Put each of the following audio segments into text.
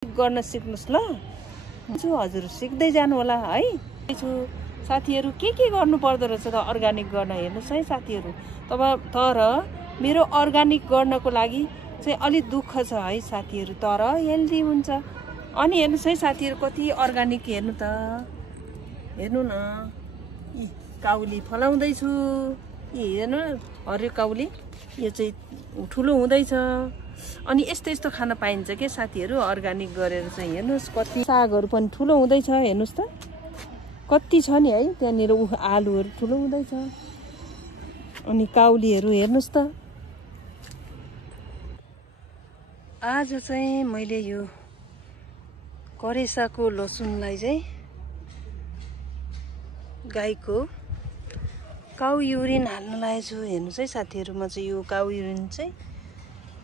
गर्न सिक्नुस् ल। हजुर सिक्दै जानु होला है। साथीहरू के गर्नु पर्दो रहेछ त अर्गानिक गर्न हेर्नुस् है साथीहरू। तर मेरो अर्गानिक गर्नको लागि चाहिँ अलि दुःख छ है साथीहरू, तर हेल्दी हुन्छ। अनि हेर्नुस् है साथीहरू कति अर्गानिक हेर्नु त, हेर्नु न यी काउली फलाउँदैछु। यी हेर्नु हरियो काउली, यो चाहिँ ठुलो हुँदैछ। अनि यस्तो खान पाइन्छ के साथीहरू अर्गानिक गरेर चाहिँ। हेर्नुस् कति सागहरू पनि ठुलो हुँदैछ, हेर्नुस् त कति छ नि है त्यहाँनिर। आलुहरू ठुलो हुँदैछ। अनि काउलीहरू हेर्नुस् त। आज चाहिँ मैले यो करेसाको लसुनलाई चाहिँ गाईको काउ युरिन हाल्न लागेको छु। हेर्नुहोस् है साथीहरू, म चाहिँ यो काउ युरिन चाहिँ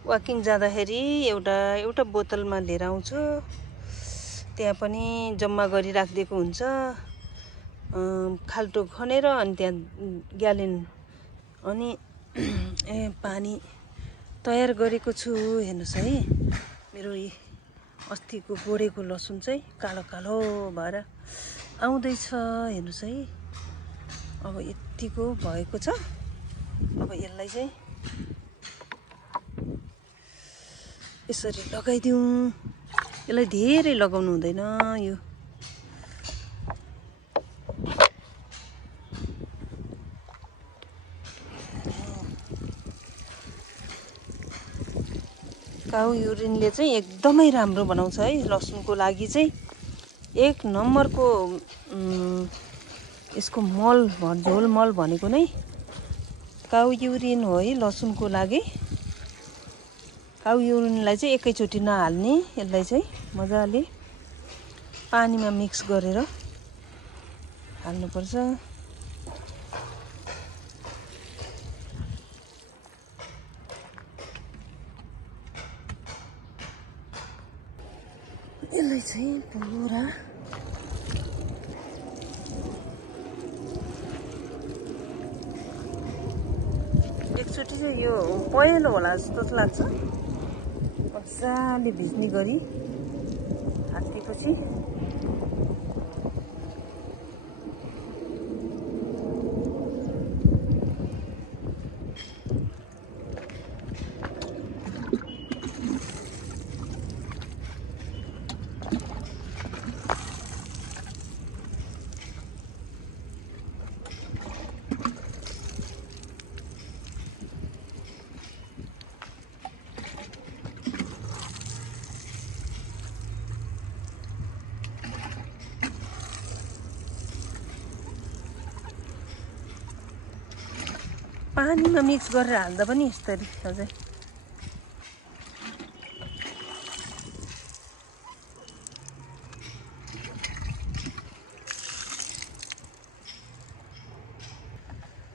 वाकिङ जाँदाखेरि एउटा बोतलमा लिएर आउँछु। त्यहाँ पनि जम्मा गरी राखिदिएको हुन्छ खाल्टो खनेर। अनि त्यहाँ ग्यालेन अनि पानी तयार गरेको छु। हेर्नुहोस् है मेरो अस्तिको गोडेको लसुन चाहिँ कालो कालो भएर आउँदैछ। हेर्नुहोस् है अब यतिको भएको छ। अब यसलाई चाहिँ यसरी लगाइदिउँ। यसलाई धेरै लगाउनु हुँदैन। यो काउ युरिनले चाहिँ एकदमै राम्रो बनाउँछ है लसुनको लागि चाहिँ। एक नम्बरको यसको मल झोल मल भनेको नै काउ युरिन हो है लसुनको लागि। काउ युरिनलाई चाहिँ एकैचोटि नहाल्ने, यसलाई चाहिँ मजाले पानीमा मिक्स गरेर हाल्नुपर्छ। यसलाई चाहिँ पुरा एकचोटि चाहिँ यो पहेँलो होला जस्तो लाग्छ। मजाले भिज्ने गरी हालेपछि पानीमा मिक्स गरेर हाल्दा पनि यस्तरी हजुर।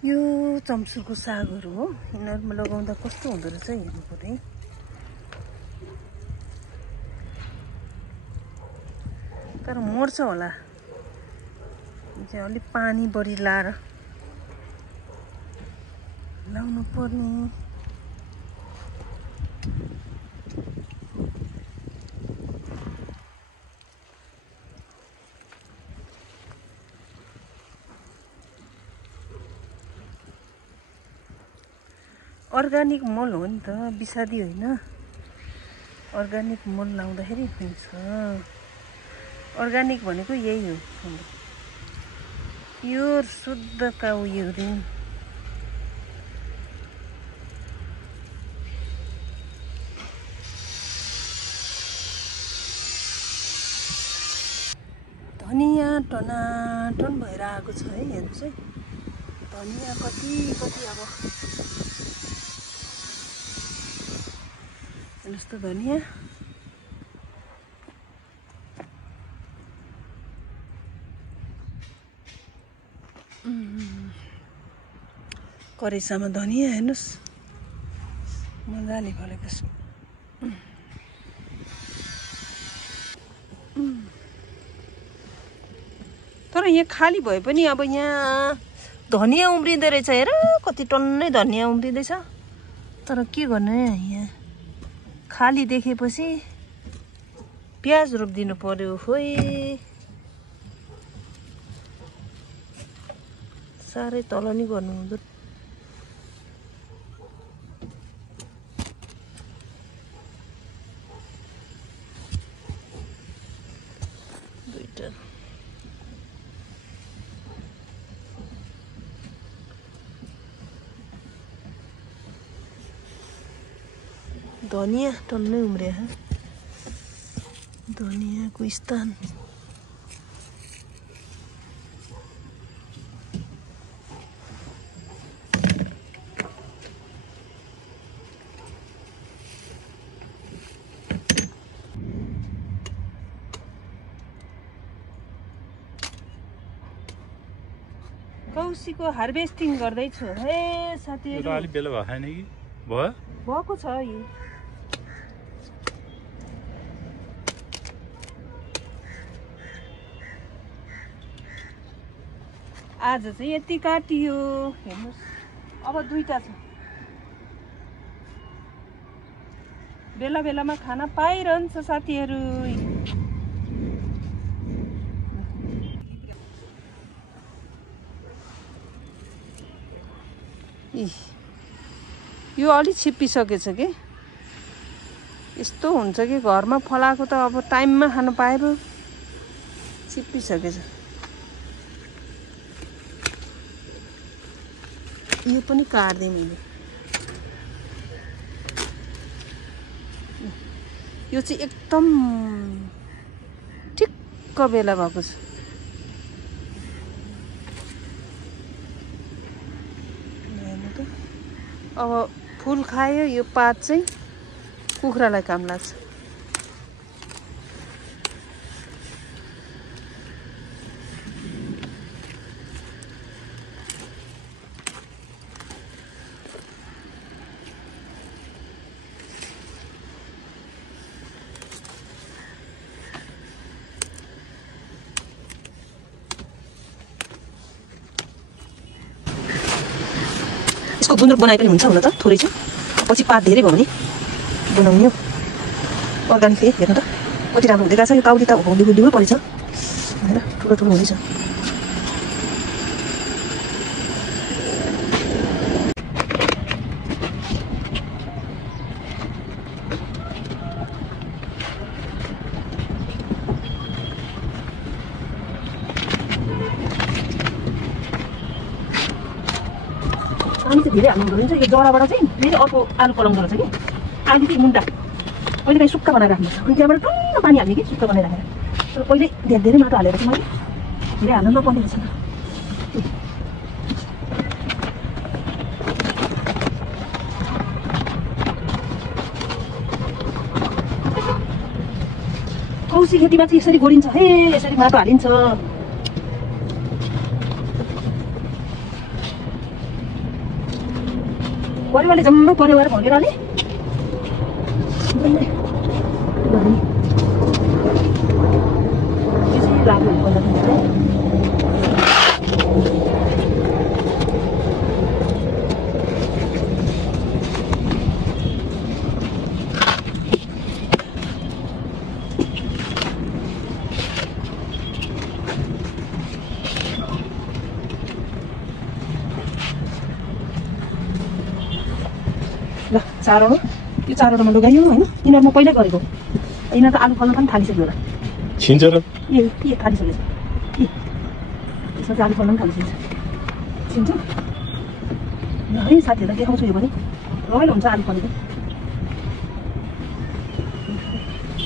यो चम्सुरको सागहरू हो। यिनीहरूमा लगाउँदा कस्तो हुँदो रहेछ हेर्नु पर्यो है। तर मर्छ होला चाहिँ अलिक पानी बढी लाएर लाउनु पर्ने। अर्गानिक मल हो नि त, विषादी होइन। अर्गानिक मल लाउँदाखेरि हुन्छ। अर्गानिक भनेको यही हो, प्योर शुद्ध काउ युरिन। धनिया टनाटन भएर आएको छ है। हेर्नुहोस् है धनिया कति अब हेर्नुहोस् त धनिया। करेसामा धनिया हेर्नुहोस् मजाले फलेको छ। तर यहाँ खाली भए पनि अब यहाँ धनिया उम्रिँदो रहेछ। हेर कति टन्नै धनिया उम्रिँदैछ। तर के गर्नु यहाँ खाली देखेपछि प्याज रोपिदिनु पर्यो खोइ साह्रै तल नि गर्नु हुँदो दुईटा धनिया टन्नै उम्रिया धनियाको स्थान कौशीको हार्भेस्टिङ गर्दैछु हे साथीहरु अलि बेला भयो हैन कि भयो भएको छ यी आज चाहिँ यति काटियो हेर्नुस् अब दुईटा छ बेला बेलामा खाना पाइरहन्छ साथीहरु यो अलि छिप्पिसकेछ कि यस्तो हुन्छ कि घरमा फलाएको त अब टाइममा खानु पाए पो छिप्पिसकेछ यो पनि काट्दै मैले यो चाहिँ एकदम ठिक्क बेला भएको छ अब फुल खायो यो पात चाहिँ कुखुरालाई काम लाग्छ यसको गुन्द्रुक बनाए पनि हुन्छ हुन त थोरै चाहिँ पछि पात धेरै भयो भने बनाउने हो अर्गानिक फेरि हेर्नु त कति राम्रो हुँदै गएको छ यो काउली त हुँदै परेछ हैन ठुलो ठुलो हुँदैछ पानी चाहिँ धेरै हाल्नु हुँदो रहेछ यो जराबाट चाहिँ फेरि अर्को आलु पलाउँदो रहेछ कि आलु चाहिँ मुन्टा अहिले काहीँ सुक्खा बनाएर राख्नुपर्छ अनि त्यहाँबाट टन्न पानी हाल्ने कि सुक्खा बनाएर राखेर तर पहिले धेरै माटो हालेर चाहिँ मैले धेरै हाल्नु नपर्ने रहेछ कौशी खेतीमा चाहिँ यसरी गोडिन्छ हे यसरी माटो हालिन्छ परिवारले जम्मै परिवार भगेर नि लाग्यो ल चारोमा यो चारोमा लुगायो होइन यिनीहरू म पहिल्यै गरेको यिनीहरू त आलु फल्न पनि थालिसक्यो होला छिन्छ र ए थालिसकेछ यसमा चाहिँ आलु फल्न पनि थालिसकेछ छिन्छ ल है साथीहरूलाई देखाउँछु यो पनि रमाइलो हुन्छ आलु फलेको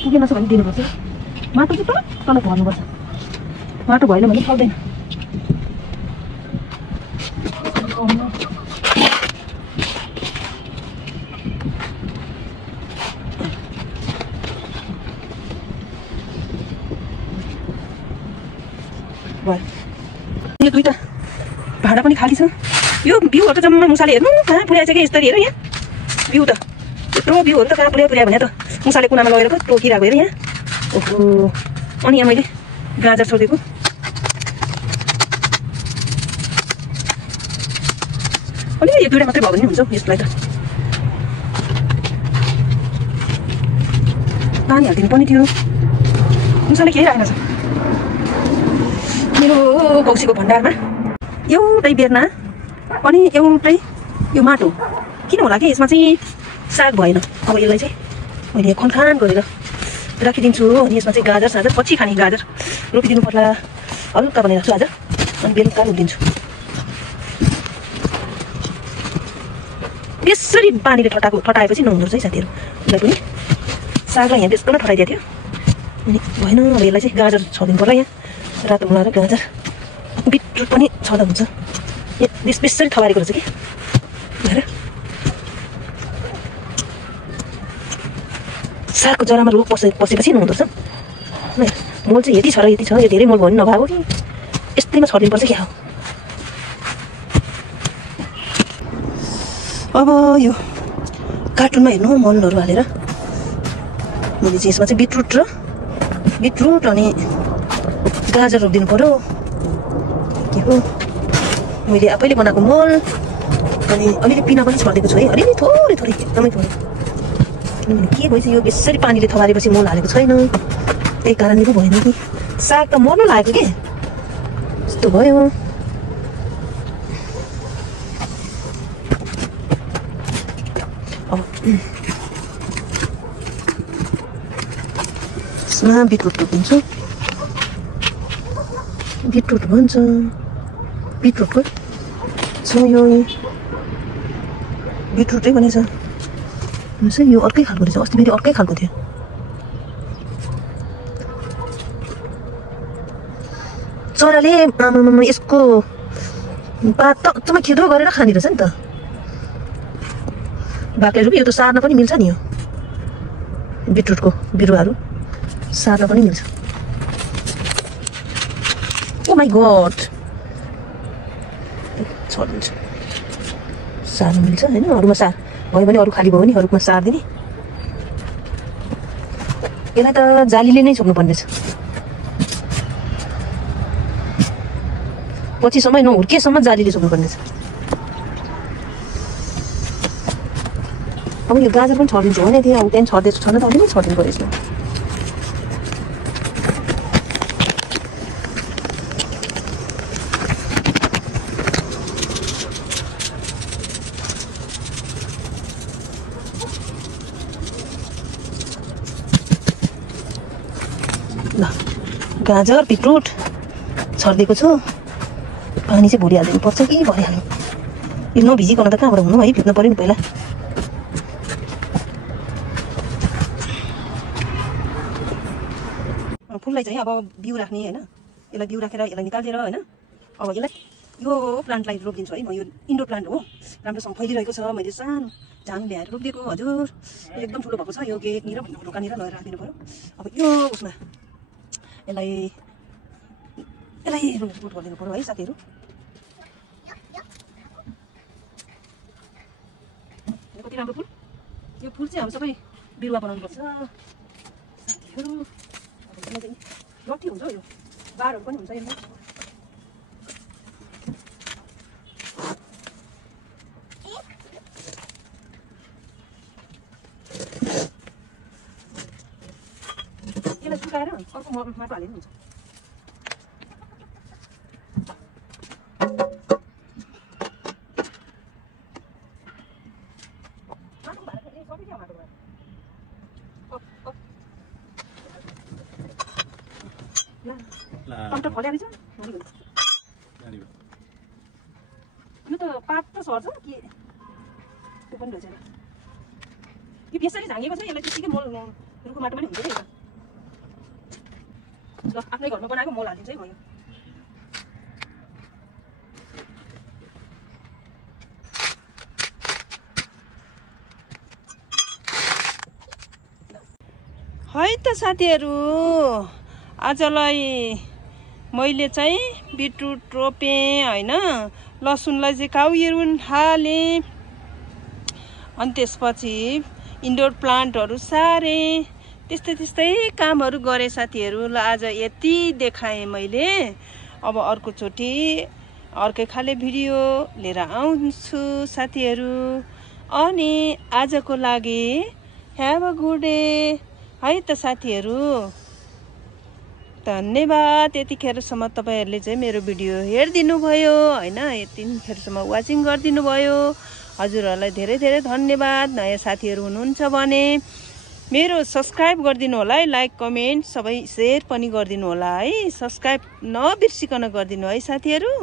पुगेन छ भने दिनुपर्छ माटो चाहिँ तल भर्नुपर्छ माटो भएन भने फल्दैन यो दुईटा भाडा पनि खाली छ यो भ्यूहरू त जम्मा मुसाले हेर्नु कहाँ पुर्याएछ कि यस्तरी हेर यहाँ भ्यू त यत्रो भ्यूहरू त कहाँ पुर्यायो भने त मुसाले कुनामा लगेर पो टोकिरहेको हेर यहाँ ओहो अनि यहाँ मैले गाजर छोडेको अनि एक दुईवटा मात्रै भयो भने हुन्छ यसलाई त पानी हालिदिनु पनि थियो मुसाले केही आएन छ मेरो गौसीको भण्डारमा एउटै बेर्ना अनि एउटै यो माटो किन होला कि यसमा चाहिँ साग भएन। अब यसलाई चाहिँ मैले खनखान गरेर राखिदिन्छु अनि यसमा चाहिँ गाजर साजर पछि खाने गाजर रोपिदिनु पर्ला हल्का बनाइराख्छु आज अनि बेलुका रोपिदिन्छु। त्यसरी पानीले ठटाएपछि नहुँदो रहेछ है साथीहरू। उसलाई पनि सागलाई यहाँ त्यसको ठटाइदिएको थियो अनि भएन। अब यसलाई चाहिँ गाजर छरिदिनु पर्ला यहाँ रातो मुला र गाजर बिटरुट पनि छर्दा हुन्छ। बेसरी थबारेको रहेछ कि हेर सागको जरामा रोग पसेपछि नहुँदो रहेछ। मोल चाहिँ यति छ र यति छ यो धेरै मोल भयो भने नभएको कि यस्तैमा छरिदिनुपर्छ क्या हो। अब यो कार्टुनमा हेर्नु मलहरू हालेर मैले चाहिँ यसमा चाहिँ बिटरुट अनि गाजर रोपिदिनु पर्यो के हो। मैले आफैले बनाएको मल अनि अलिअलि पिना पनि छरिदिएको छु है अलिअलि थोरै थोरै एकदमै थोरै किनभने के भएछ यो बेसरी पानीले थवारेपछि मल हालेको छैन त्यही कारणले पो भएन कि साग त मर्नु लागेको के यस्तो भयो। अब यसमा बिटरुट रोपिदिन्छु। बिटरुट भन्छ बिटरुटको छ यो बिटरुटै भनेछ यो अर्कै खालको रहेछ। अस्ति फेरि अर्कै खालको थियो। चराले यसको पात त अचम्म खिद्रो गरेर खाने रहेछ नि त। बाक्लै रोपी यो त सार्न पनि मिल्छ नि। यो बिटरुटको बिरुवाहरू सार्न पनि मिल्छ। ओ माई गड छरिदिन्छ सार्नु मिल्छ होइन। अरूमा सार भयो भने अरू खाली भयो भने अरूमा सारिदिने। यसलाई त जालीले नै छोप्नुपर्ने छ पछिसम्म नहुर्केसम्म जालीले छोप्नुपर्ने छ। अब यो गाजर पनि छरिदिन्छु भने थियो अब त्यहाँदेखि छर्दैछु छन त अलिअलि छरिदिनु पऱ्यो यसमा। ल गाजर बिटरुट छरिदिएको छु। पानी चाहिँ भोलि हालिदिनु पर्छ कि भरे हाल्नु यो नभिजिकन त कहाँबाट हुनु है भिज्नु पऱ्यो नि पहिला। फुललाई चाहिँ अब बिउ राख्ने होइन यसलाई बिउ राखेर यसलाई निकालेर होइन अब यसलाई यो प्लान्टलाई रोपिदिन्छु है। म यो इन्डोर प्लान्ट हो राम्रोसँग फैलिरहेको छ। मैले सानो झाङ ल्याएर रोपिदिएको हजुर एकदम ठुलो भएको छ। यो गेटनिर ढोकानिर लगेर राखिदिनु पऱ्यो। अब यो उसमा यसलाई रोट गरिदिनु पऱ्यो है साथीहरू। कति राम्रो फुल यो फुल चाहिँ अब सबै बिरुवा बनाउनुपर्छ साथीहरू। यसमा चाहिँ लट्ठी हुन्छ यो बारहरू पनि हुन्छ यसमा। यसलाई सुकाएर अर्को माटो हालिदिनु हुन्छ। टमाटर फल्यो रहेछ यो त पात त सर्छ के त्यो पनि रहेछ यो बेसरी झाँगेको छ। यसलाई त्यतिकै मल रुखको माटो पनि हुन्छ नि ल आफ्नै घरमा बनाएको मल हालिदिन्छ है भयो। है त साथीहरू आजलाई मैले चाहिँ बिटरुट रोपेँ होइन लसुनलाई चाहिँ काउहरू हालेँ अनि त्यसपछि इन्डोर प्लान्टहरू सारेँ त्यस्तै कामहरू गरेँ साथीहरू। ल आज यति देखाएँ मैले। अब अर्कोचोटि अर्कै खाले भिडियो लिएर आउँछु साथीहरू। अनि आजको लागि ह्याभ अ गुड डे है त साथीहरू। धन्यवाद। यतिखेरसम्म तपाईँहरूले चाहिँ मेरो भिडियो हेरिदिनु भयो होइन, यतिखेरसम्म वाचिङ गरिदिनु भयो। हजुरहरूलाई धेरै धेरै धन्यवाद। नयाँ साथीहरू हुनुहुन्छ भने मेरो सब्सक्राइब गरिदिनु होला है, लाइक कमेन्ट सबै सेयर पनि गरिदिनु होला है। सब्सक्राइब नबिर्सिकन गरिदिनु है साथीहरू।